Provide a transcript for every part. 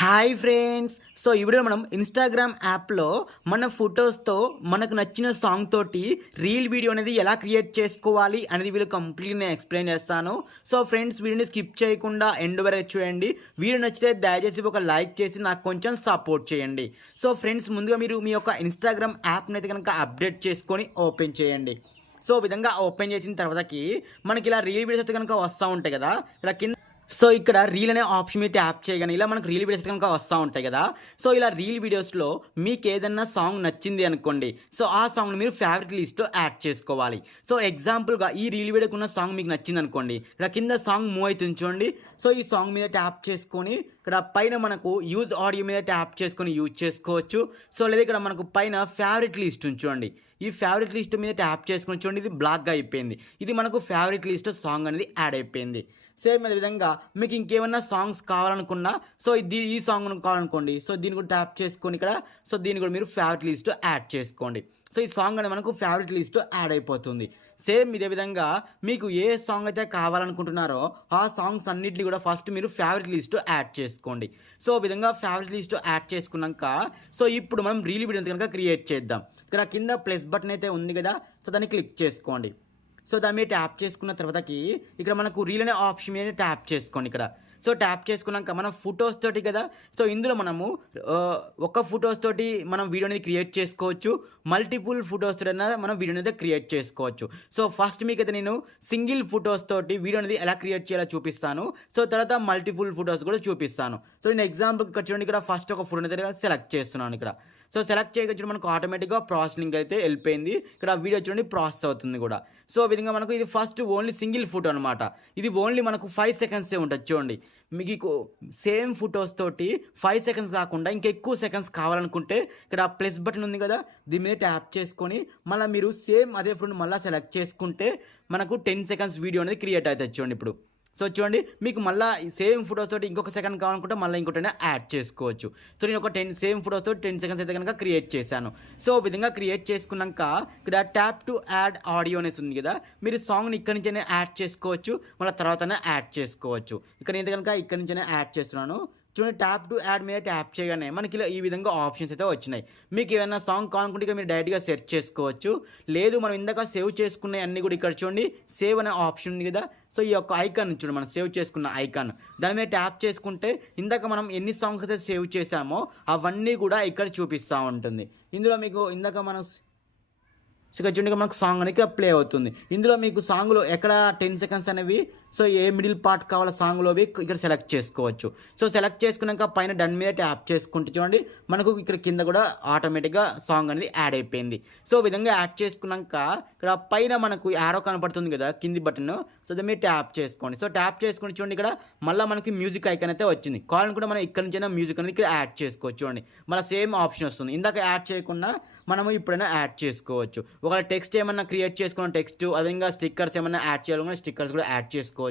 Hi friends. So ఈ video మనం Instagram యాప్లో మన ఫొటోస్తో మనకు నచ్చిన సాంగ్ తోటి రీల్ వీడియో అనేది ఎలా క్రియేట్ చేసుకోవాలి అనేది వీళ్ళు కంప్లీట్గా నేను ఎక్స్ప్లెయిన్ చేస్తాను. సో ఫ్రెండ్స్, వీడియోని స్కిప్ చేయకుండా ఎండ్ వరకు చూడండి. వీడియో నచ్చితే దయచేసి ఒక లైక్ చేసి నాకు కొంచెం సపోర్ట్ చేయండి. సో ఫ్రెండ్స్, ముందుగా మీరు మీ యొక్క ఇన్స్టాగ్రామ్ యాప్ని అయితే కనుక అప్డేట్ చేసుకొని ఓపెన్ చేయండి. సో విధంగా ఓపెన్ చేసిన తర్వాతకి మనకి ఇలా రీల్ వీడియోస్ అయితే కనుక వస్తూ ఉంటాయి కదా. ఇలా కింద ఇక్కడ రీల్ అనే ఆప్షన్ మీద ట్యాప్ చేయగానే ఇలా మనకు రీల్ వీడియోస్ కనుక వస్తూ ఉంటాయి కదా. సో ఇలా రీల్ వీడియోస్లో మీకు ఏదన్నా సాంగ్ నచ్చింది అనుకోండి, సో ఆ సాంగ్ని మీరు ఫేవరెట్ లిస్ట్లో యాడ్ చేసుకోవాలి. సో ఎగ్జాంపుల్గా ఈ రీల్ వీడియోకి ఉన్న సాంగ్ మీకు నచ్చింది అనుకోండి, ఇక్కడ కింద సాంగ్ మూవ్ అవుతుంది చూడండి. సో ఈ సాంగ్ మీద ట్యాప్ చేసుకొని ఇక్కడ పైన మనకు యూజ్ ఆడియో మీద ట్యాప్ చేసుకొని యూజ్ చేసుకోవచ్చు. సో లేదా ఇక్కడ మనకు పైన ఫేవరెట్ లిస్ట్ చూడండి, ఈ ఫేవరెట్ లిస్ట్ మీద ట్యాప్ చేసుకొని చూడండి, ఇది బ్లాక్గా అయిపోయింది. ఇది మనకు ఫేవరెట్ లిస్ట్ సాంగ్ అనేది యాడ్ అయిపోయింది. సేమ్ అదే విధంగా మీకు ఇంకేమన్నా సాంగ్స్ కావాలనుకున్నా, సో ఈ సాంగ్ కావాలనుకోండి, సో దీన్ని కూడా ట్యాప్ చేసుకొని ఇక్కడ, సో దీన్ని కూడా మీరు ఫేవరెట్ లిస్ట్ యాడ్ చేసుకోండి. సో ఈ సాంగ్ అనేది మనకు ఫేవరెట్ లిస్ట్ యాడ్ అయిపోతుంది. సేమ్ ఇదే విధంగా మీకు ఏ సాంగ్ అయితే కావాలనుకుంటున్నారో ఆ సాంగ్స్ అన్నింటినీ కూడా ఫస్ట్ మీరు ఫేవరెట్ లిస్ట్ యాడ్ చేసుకోండి. సో విధంగా ఫేవరెట్ లిస్ట్ యాడ్ చేసుకున్నాక, సో ఇప్పుడు మనం రీల్ వీడియో కనుక క్రియేట్ చేద్దాం. ఇక్కడ కింద ప్లస్ బటన్ అయితే ఉంది కదా, సో దాన్ని క్లిక్ చేసుకోండి. సో దాని మీద ట్యాప్ చేసుకున్న తర్వాతకి ఇక్కడ మనకు రీల్ అనే ఆప్షన్ మీద ట్యాప్ చేసుకోండి ఇక్కడ. సో ట్యాప్ చేసుకున్నాక మనం ఫొటోస్ తోటి కదా, సో ఇందులో మనము ఒక ఫొటోస్ తోటి మనం వీడియో అనేది క్రియేట్ చేసుకోవచ్చు, మల్టిపుల్ ఫొటోస్ తోటి మనం వీడియో అనేది క్రియేట్ చేసుకోవచ్చు. సో ఫస్ట్ మీకు అయితే నేను సింగిల్ ఫొటోస్ తోటి వీడియో అనేది ఎలా క్రియేట్ చేయాలో చూపిస్తాను. సో తర్వాత మల్టిపుల్ ఫొటోస్ కూడా చూపిస్తాను. సో నేను ఎగ్జాంపుల్ ఇక్కడ చూడండి, ఇక్కడ ఫస్ట్ ఒక ఫోటో అనేది సెలెక్ట్ చేస్తున్నాను ఇక్కడ. సో సెలెక్ట్ చేయగా మనకు ఆటోమేటిక్గా ప్రాసెసింగ్ అయితే వెళ్ళిపోయింది. ఇక్కడ వీడియో చూడండి ప్రాసెస్ అవుతుంది కూడా. సో ఆ విధంగా మనకు ఇది ఫస్ట్ ఓన్లీ సింగిల్ ఫోటో అనమాట. ఇది ఓన్లీ మనకు 5 సెకండ్సే ఉంటుంది చూడండి. మీకు సేమ్ ఫొటోస్ తోటి 5 సెకండ్స్ కాకుండా ఇంకెక్కువ సెకండ్స్ కావాలనుకుంటే ఇక్కడ ప్లస్ బటన్ ఉంది కదా, దీని మీద ట్యాప్ చేసుకొని మళ్ళీ మీరు సేమ్ అదే ఫోటో మళ్ళీ సెలెక్ట్ చేసుకుంటే మనకు 10 సెకండ్స్ వీడియో అనేది క్రియేట్ అవుతుంది చూడండి ఇప్పుడు. సో చూడండి, మీకు మళ్ళీ సేమ్ ఫొటోస్ తోటి ఇంకొక సెకండ్ కావాలనుకుంటే మళ్ళీ ఇంకోటైనా యాడ్ చేసుకోవచ్చు. సో నేను ఒక సేమ్ ఫొటోస్ తోటి 10 సెకండ్స్ అయితే కనుక క్రియేట్ చేశాను. సో విధంగా క్రియేట్ చేసుకున్నాక ఇక్కడ ట్యాప్ టు యాడ్ ఆడియో అనేసి ఉంది కదా, మీరు సాంగ్ని ఇక్కడి నుంచైనా యాడ్ చేసుకోవచ్చు, మళ్ళీ తర్వాతనే యాడ్ చేసుకోవచ్చు. ఇక్కడ నేను కనుక ఇక్కడి నుంచైనా యాడ్ చేస్తున్నాను చూడండి. ట్యాప్ టు యాడ్ మీద ట్యాప్ చేయగానే మనకి ఇలా ఈ విధంగా ఆప్షన్స్ అయితే వచ్చినాయి. మీకు ఏమైనా సాంగ్ కావాలనుకుంటే ఇక్కడ మీరు డైరెక్ట్గా సెర్చ్ చేసుకోవచ్చు. లేదు మనం ఇందాక సేవ్ చేసుకునే అన్నీ కూడా ఇక్కడ చూడండి, సేవ్ అనే ఆప్షన్ ఉంది కదా. సో ఈ యొక్క ఐకాన్ చూడండి, మనం సేవ్ చేసుకున్న ఐకాన్, దాని మీద ట్యాప్ చేసుకుంటే ఇందాక మనం ఎన్ని సాంగ్స్ అయితే సేవ్ చేసామో అవన్నీ కూడా ఇక్కడ చూపిస్తూ ఉంటుంది. ఇందులో మీకు ఇందాక మనం ఇక్కడ చూడండి మనకు సాంగ్ అనేది ఇక్కడ ప్లే అవుతుంది. ఇందులో మీకు సాంగ్లో ఎక్కడ 10 సెకండ్స్ అనేవి, సో ఏ మిడిల్ పార్ట్ కావాలో సాంగ్లోవి ఇక్కడ సెలెక్ట్ చేసుకోవచ్చు. సో సెలెక్ట్ చేసుకున్నాక పైన డన్ మీద ట్యాప్ చేసుకుంటే చూడండి మనకు ఇక్కడ కింద కూడా ఆటోమేటిక్గా సాంగ్ అనేది యాడ్ అయిపోయింది. సో విధంగా యాడ్ చేసుకున్నాక ఇక్కడ పైన మనకు యారో కనపడుతుంది కదా కింది బటన్, సో దాని మీద ట్యాప్ చేసుకోండి. సో ట్యాప్ చేసుకుని చూడండి ఇక్కడ మళ్ళీ మనకి మ్యూజిక్ ఐకాన్ అయితే వచ్చింది. కావాలనుకుంటే మనం ఇక్కడ నుంచైనా మ్యూజిక్ అనేది ఇక్కడ యాడ్ చేసుకోవచ్చు చూడండి. మళ్ళీ సేమ్ ఆప్షన్ వస్తుంది. ఇందాక యాడ్ చేయకుండా మనము ఇప్పుడైనా యాడ్ చేసుకోవచ్చు. ఒకవేళ టెక్స్ట్ ఏమన్నా క్రియేట్ చేసుకున్న టెక్స్ట్, అదేవిధంగా స్టిక్కర్స్ ఏమన్నా యాడ్ చేయాలనుకున్న స్టిక్కర్స్ కూడా యాడ్ చేసుకోవచ్చు.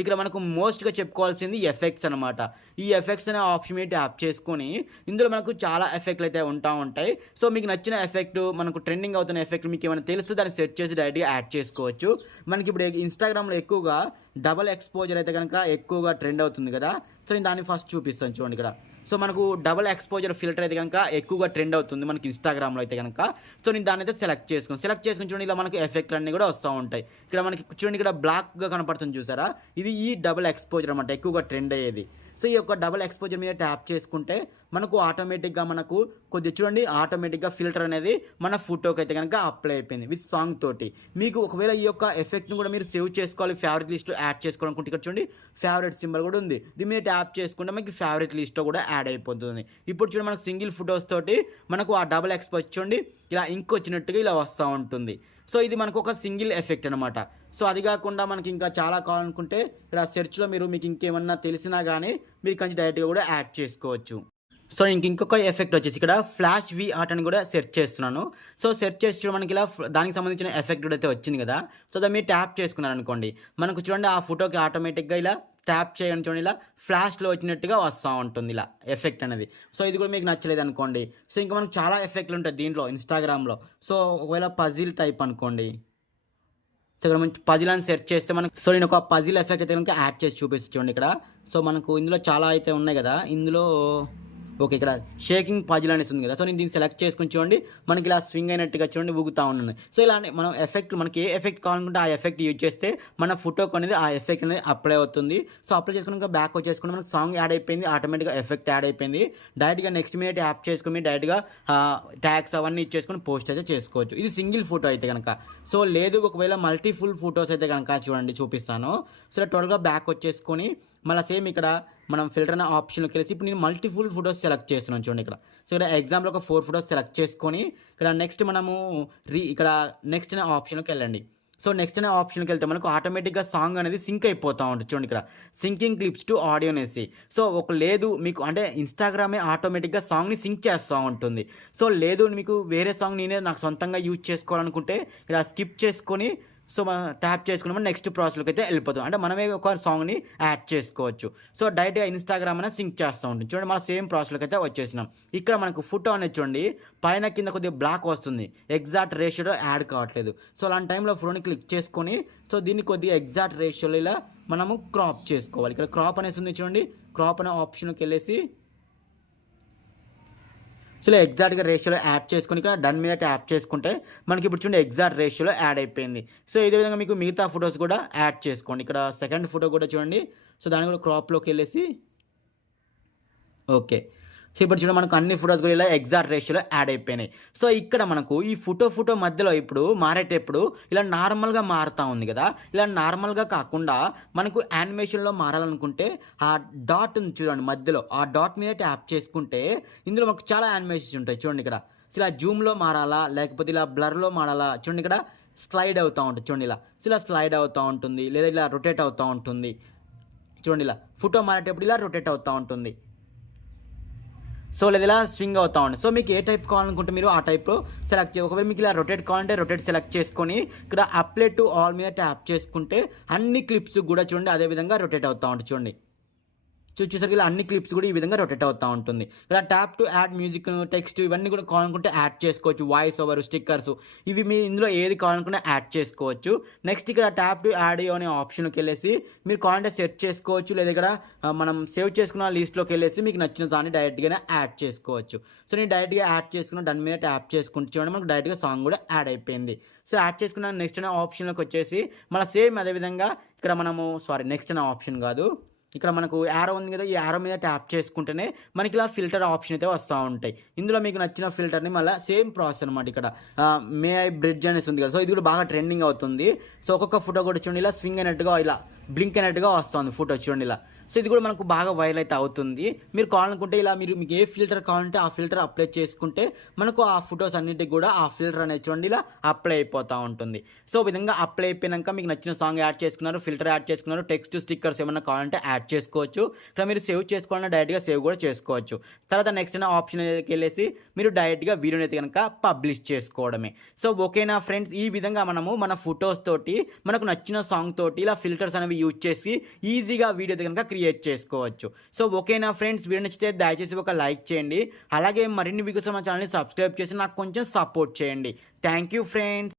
ఇక్కడ మనకు మోస్ట్గా చెప్పుకోవాల్సింది ఎఫెక్ట్స్ అనమాట. ఈ ఎఫెక్ట్స్ అనే ఆప్షన్ మీద ట్యాప్ చేసుకొని ఇందులో మనకు చాలా ఎఫెక్ట్లు అయితే ఉంటాయి. సో మీకు నచ్చిన ఎఫెక్ట్, మనకు ట్రెండింగ్ అవుతున్న ఎఫెక్ట్ మీకు ఏమైనా తెలుసు దాన్ని సెట్ చేసి డైరెక్ట్గా యాడ్ చేసుకోవచ్చు. మనకి ఇప్పుడు ఇన్స్టాగ్రామ్లో ఎక్కువగా డబల్ ఎక్స్పోజర్ అయితే కనుక ఎక్కువగా ట్రెండ్ అవుతుంది కదా. సో నేను దాన్ని ఫస్ట్ చూపిస్తాను చూడండి ఇక్కడ. సో మనకు డబల్ ఎక్స్పోజర్ ఫిల్టర్ అయితే కనుక ఎక్కువగా ట్రెండ్ అవుతుంది మనకి ఇన్స్టాగ్రామ్లో అయితే కనుక. సో నేను దాన్ని అయితే సెలెక్ట్ చేసుకుని చూడండి, ఇలా మనకి ఎఫెక్ట్లు అన్నీ కూడా వస్తూ ఉంటాయి. ఇక్కడ మనకి చూడండి ఇక్కడ బ్లాక్గా కనపడుతుంది చూసారా, ఇది ఈ డబల్ ఎక్స్పోజర్ అనమాట, ఎక్కువగా ట్రెండ్ అయ్యేది. సో ఈ యొక్క డబల్ ఎక్స్పోజర్ మీద ట్యాప్ చేసుకుంటే మనకు ఆటోమేటిక్గా మనకు కొద్దిగా చూడండి ఆటోమేటిక్గా ఫిల్టర్ అనేది మన ఫోటోకి అయితే కనుక అప్లై అయిపోయింది విత్ సాంగ్ తోటి. మీకు ఒకవేళ ఈ యొక్క ఎఫెక్ట్ని కూడా మీరు సేవ్ చేసుకోవాలి, ఫేవరెట్ లిస్ట్ యాడ్ చేసుకోవాలనుకుంటే ఇక్కడ చూడండి ఫేవరెట్ సింబల్ కూడా ఉంది, దీని మీద ట్యాప్ చేసుకుంటే మనకి ఫేవరెట్ లిస్ట్లో కూడా యాడ్ అయిపోతుంది. ఇప్పుడు చూడండి మనకు సింగిల్ ఫొటోస్ తోటి మనకు ఆ డబల్ ఎక్స్పోజర్ చూడండి ఇలా ఇంక్ వచ్చినట్టుగా ఇలా వస్తూ ఉంటుంది. సో ఇది మనకు ఒక సింగిల్ ఎఫెక్ట్ అనమాట. సో అది కాకుండా మనకి ఇంకా చాలా కావాలనుకుంటే ఇక్కడ సెర్చ్లో మీకు ఇంకేమన్నా తెలిసినా కానీ మీరు కొంచెం డైరెక్ట్గా కూడా యాడ్ చేసుకోవచ్చు. సో ఇంకొక ఎఫెక్ట్ వచ్చేసి ఇక్కడ ఫ్లాష్ వి ఆర్ట్ అని కూడా సెర్చ్ చేస్తున్నాను. సో సెర్చ్ చేసి మనకి ఇలా దానికి సంబంధించిన ఎఫెక్ట్ కూడా అయితే వచ్చింది కదా. సో దాన్ని మీరు ట్యాప్ చేసుకున్నారు అనుకోండి, మనకు చూడండి ఆ ఫోటోకి ఆటోమేటిక్గా ఇలా ట్యాప్ చేయని చూడండి ఇలా ఫ్లాష్లో వచ్చినట్టుగా వస్తూ ఉంటుంది ఇలా ఎఫెక్ట్ అనేది. సో ఇది కూడా మీకు నచ్చలేదు అనుకోండి, సో ఇంకా మనకు చాలా ఎఫెక్ట్లు ఉంటాయి దీంట్లో ఇన్స్టాగ్రామ్లో. సో ఒకవేళ పజిల్ టైప్ అనుకోండి, సో ఇక్కడ మంచి పజిల్ అని సెర్చ్ చేస్తే మనకు సో నేను ఒక పజిల్ ఎఫెక్ట్ అయితే కనుక యాడ్ చేసి చూపిస్తుంది ఇక్కడ. సో మనకు ఇందులో చాలా అయితే ఉన్నాయి కదా, ఇందులో ఓకే ఇక్కడ షేకింగ్ పజిల్ అనేసి ఉంది కదా. సో నేను దీన్ని సెలెక్ట్ చేసుకుని చూడండి, మనకి ఇలా స్వింగ్ అయినట్టుగా చూడండి ఊగుతూ ఉన్నాను. సో ఇలా మనం ఎఫెక్ట్ మనకి ఏ ఎఫెక్ట్ కావాలనుకుంటే ఆ ఎఫెక్ట్ యూజ్ చేస్తే మన ఫోటోకి అనేది ఆ ఎఫెక్ట్ అనేది అప్లై అవుతుంది. సో అప్లై చేసుకున్నాక బ్యాక్ వచ్చేసుకుని మనకి సాంగ్ యాడ్ అయిపోయింది, ఆటోమేటిక్గా ఎఫెక్ట్ యాడ్ అయిపోయింది. డైరెక్ట్గా నెక్స్ట్ మినిట్ యాప్ చేసుకుని డైరెక్ట్గా ట్యాగ్స్ అవన్నీ ఇచ్చేసుకుని పోస్ట్ అయితే చేసుకోవచ్చు. ఇది సింగిల్ ఫోటో అయితే కనుక. సో లేదు ఒకవేళ మల్టీఫుల్ ఫొటోస్ అయితే కనుక చూడండి చూపిస్తాను. సో ఇలా టోటల్గా బ్యాక్ వచ్చేసుకొని మళ్ళీ సేమ్ ఇక్కడ మనం ఫిల్టర్ అనే ఆప్షన్లోకి వెళ్ళి ఇప్పుడు నేను మల్టిపుల్ ఫొటోస్ సెలెక్ట్ చేస్తున్నాను చూడండి ఇక్కడ. సో ఇక్కడ ఎగ్జాంపుల్ ఒక 4 ఫొటోస్ సెలెక్ట్ చేసుకొని ఇక్కడ నెక్స్ట్ మనము ఇక్కడ నెక్స్ట్ అనే ఆప్షన్లోకి వెళ్ళండి. సో నెక్స్ట్ అనే ఆప్షన్కి వెళ్తే మనకు ఆటోమేటిక్గా సాంగ్ అనేది సింక్ అయిపోతూ ఉంటుంది చూడండి ఇక్కడ సింకింగ్ క్లిప్స్ టు ఆడియో అనేసి. సో ఒక లేదు మీకు అంటే ఇన్స్టాగ్రామే ఆటోమేటిక్గా సాంగ్ని సింక్ చేస్తూ ఉంటుంది. సో లేదు మీకు వేరే సాంగ్ నేనే నాకు సొంతంగా యూజ్ చేసుకోవాలనుకుంటే ఇలా స్కిప్ చేసుకొని సో మనం ట్యాప్ చేసుకుని మనం నెక్స్ట్ ప్రాసెస్లోకి అయితే వెళ్ళిపోతాం. అంటే మనమే ఒక సాంగ్ని యాడ్ చేసుకోవచ్చు. సో డైరెక్ట్గా ఇన్స్టాగ్రామ్ అనేది సింక్ చేస్తూ ఉంటుంది చూడండి. మన సేమ్ ప్రాసెస్లోకి అయితే వచ్చేసినాం. ఇక్కడ మనకు ఫోటో అనేది చూడండి పైన కింద కొద్దిగా బ్లాక్ వస్తుంది, ఎగ్జాక్ట్ రేషియోలో యాడ్ కావట్లేదు. సో అలాంటి టైంలో ఫోటోని క్లిక్ చేసుకొని సో దీన్ని కొద్దిగా ఎగ్జాక్ట్ రేషియోలో ఇలా మనము క్రాప్ చేసుకోవాలి. ఇక్కడ క్రాప్ అనేసి ఉంది చూడండి, క్రాప్ అనే ఆప్షన్కి వెళ్ళేసి సో ఇలా ఎగ్జాక్ట్గా రేషియోలో యాడ్ చేసుకుని ఇక్కడ డన్ మీద ట్యాప్ చేసుకుంటే మనకి ఇప్పుడు చూడండి ఎగ్జాక్ట్ రేషియోలో యాడ్ అయిపోయింది. సో ఇదే విధంగా మీకు మిగతా ఫొటోస్ కూడా యాడ్ చేసుకోండి. ఇక్కడ సెకండ్ ఫోటో కూడా చూడండి, సో దాన్ని కూడా క్రాప్లోకి వెళ్ళేసి ఓకే. సో ఇప్పుడు చూడండి మనకు అన్ని ఫొటోస్ కూడా ఇలా ఎగ్జాక్ట్ రేషియోలో యాడ్ అయిపోయినాయి. సో ఇక్కడ మనకు ఈ ఫోటో మధ్యలో ఇప్పుడు మారేటప్పుడు ఇలా నార్మల్గా మారుతూ ఉంది కదా, ఇలా నార్మల్గా కాకుండా మనకు యానిమేషన్లో మారాలనుకుంటే ఆ డాట్ ఉంది చూడండి మధ్యలో, ఆ డాట్ మీద ట్యాప్ చేసుకుంటే ఇందులో మనకు చాలా యానిమేషన్స్ ఉంటాయి చూడండి ఇక్కడ. సో ఇలా జూమ్లో మారాలా లేకపోతే ఇలా బ్లర్లో మారాలా చూడండి, ఇక్కడ స్లైడ్ అవుతూ ఉంటుంది చూడండి ఇలా. సో ఇలా స్లైడ్ అవుతూ ఉంటుంది లేదా ఇలా రొటేట్ అవుతూ ఉంటుంది చూడండి. ఇలా ఫోటో మారేటప్పుడు ఇలా రొటేట్ అవుతూ ఉంటుంది. సో లేదా ఇలా స్వింగ్ అవుతూ ఉంది. సో మీకు ఏ టైప్ కావాలనుకుంటే మీరు ఆ టైప్లో సెలెక్ట్ చేయాలి. ఒకవేళ మీకు ఇలా రొటేట్ కావాలంటే రొటేట్ సెలెక్ట్ చేసుకొని ఇక్కడ అప్లై టు ఆల్ మీద ట్యాప్ చేసుకుంటే అన్ని క్లిప్స్ కూడా చూడండి అదేవిధంగా రొటేట్ అవుతూ ఉంటుంది చూడండి. చూసేసరికి ఇలా అన్ని క్లిప్స్ కూడా ఈ విధంగా రొటేట్ అవుతూ ఉంటుంది. ఇలా tap to ad music text ఇవన్నీ కూడా కావాలనుకుంటే యాడ్ చేసుకోవచ్చు. వాయిస్ ఓవర్ స్టిక్కర్స్ ఇవి మీరు ఇందులో ఏది కావాలనుకుంటే యాడ్ చేసుకోవచ్చు. నెక్స్ట్ ఇక్కడ ట్యాప్ టు యాడ్ అనే ఆప్షన్కి వెళ్ళేసి మీరు కావాలంటే సెర్చ్ చేసుకోవచ్చు, లేదా ఇక్కడ మనం సేవ్ చేసుకున్న లిస్ట్లోకి వెళ్ళేసి మీకు నచ్చిన దాన్ని డైరెక్ట్గానే యాడ్ చేసుకోవచ్చు. సో నేను డైరెక్ట్గా యాడ్ చేసుకున్న దాని మీద ట్యాప్ చేసుకుంటే చూడండి మనకు డైరెక్ట్గా సాంగ్ కూడా యాడ్ అయిపోయింది. సో యాడ్ చేసుకున్న నెక్స్ట్ అనే ఆప్షన్లోకి వచ్చేసి మళ్ళీ సేమ్ అదేవిధంగా ఇక్కడ మనము నెక్స్ట్ అనే ఆప్షన్ కాదు, ఇక్కడ మనకు యారో ఉంది కదా, ఈ యారో మీద ట్యాప్ చేసుకుంటేనే మనకి ఇలా ఫిల్టర్ ఆప్షన్ అయితే వస్తూ ఉంటాయి. ఇందులో మీకు నచ్చిన ఫిల్టర్ని మళ్ళీ సేమ్ ప్రాసెస్ అనమాట. ఇక్కడ మే ఐ బ్రిడ్జ్ అనేసి ఉంది కదా, సో ఇది కూడా బాగా ట్రెండింగ్ అవుతుంది. సో ఒక్కొక్క ఫోటో కూడా చూడండి ఇలా స్వింగ్ అయినట్టుగా ఇలా బ్లింక్ అయినట్టుగా వస్తుంది ఫోటో చూడండి ఇలా. సో ఇది కూడా మనకు బాగా వైరల్ అయితే అవుతుంది. మీరు కావాలనుకుంటే ఇలా మీకు ఏ ఫిల్టర్ కావాలంటే ఆ ఫిల్టర్ అప్లై చేసుకుంటే మనకు ఆ ఫొటోస్ అన్నిటికి కూడా ఆ ఫిల్టర్ అనేది చూడండి ఇలా అప్లై అయిపోతూ ఉంటుంది. సో విధంగా అప్లై అయిపోయాక మీకు నచ్చిన సాంగ్ యాడ్ చేసుకున్నారు, ఫిల్టర్ యాడ్ చేసుకున్నారు, టెక్స్ట్ స్టిక్కర్స్ ఏమైనా కావాలంటే యాడ్ చేసుకోవచ్చు. ఇక్కడ మీరు సేవ్ చేసుకోవాలన్నా డైరెక్ట్గా సేవ్ కూడా చేసుకోవచ్చు. తర్వాత నెక్స్ట్ అయిన ఆప్షన్ వెళ్ళేసి మీరు డైరెక్ట్గా వీడియోని అయితే కనుక పబ్లిష్ చేసుకోవడమే. సో ఓకేనా ఫ్రెండ్స్, ఈ విధంగా మనము మన ఫొటోస్ తోటి మనకు నచ్చిన సాంగ్ తోటి ఇలా ఫిల్టర్స్ అనేవి యూజ్ చేసి ఈజీగా వీడియో అయితే కనుక క్రియేట్ చేసుకోవచ్చు. సో ఓకేనా ఫ్రెండ్స్, వీడియో నచ్చితే దయచేసి ఒక లైక్ చేయండి. అలాగే మరిన్ని వీడియోస్ మన ఛానల్ని సబ్స్క్రైబ్ చేసి నాకు కొంచెం సపోర్ట్ చేయండి. Thank you friends.